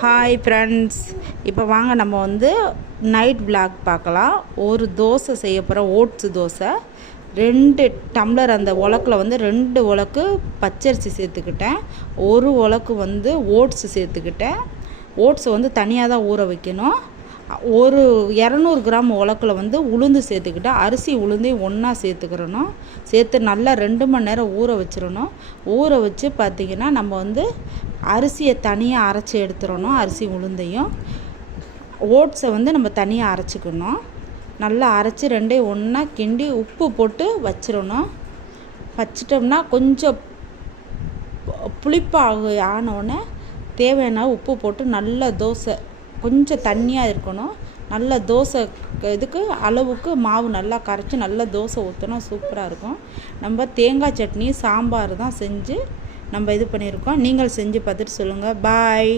Hi friends, இப்போ வாங்க நம்ம நைட் விளாக் பார்க்கலாம். ஒரு தோசை செய்ய போகிறோம், ஓட்ஸு தோசை. 2 டம்ளர் அந்த உலக்கில் 2 உலக்கு பச்சரிசி சேர்த்துக்கிட்டேன். 1 உலக்கு ஓட்ஸு சேர்த்துக்கிட்டேன். ஓட்ஸை தனியாக தான் ஊற வைக்கணும். ஒரு 200 கிராம் உலக்கில் உளுந்து சேர்த்துக்கிட்டேன். அரிசி உளுந்தையும் ஒன்றா சேர்த்துக்கிறணும். சேர்த்து நல்லா 2 மணி நேரம் ஊற வச்சிடணும். ஊற வச்சு பார்த்திங்கன்னா நம்ம அரிசியை தனியாக அரைச்சி எடுத்துடணும். அரிசி உளுந்தையும் ஓட்ஸை நம்ம தனியாக அரைச்சிக்கணும். நல்லா அரைச்சி 2ஐயும் ஒன்றா கிண்டி உப்பு போட்டு வச்சிடணும். வச்சிட்டோம்னா கொஞ்சம் புளிப்பாக ஆனோடனே தேவையான உப்பு போட்டு நல்லா தோசை கொஞ்சம் தண்ணியாக இருக்கணும். நல்ல தோசை இதுக்கு அளவுக்கு மாவு நல்லா கரைச்சி நல்லா தோசை ஊற்றணும். சூப்பராக இருக்கும். நம்ம தேங்காய் சட்னி சாம்பார் தான் செஞ்சு நம்ம இது பண்ணியிருக்கோம். நீங்கள் செஞ்சு பார்த்துட்டு சொல்லுங்கள். பாய்.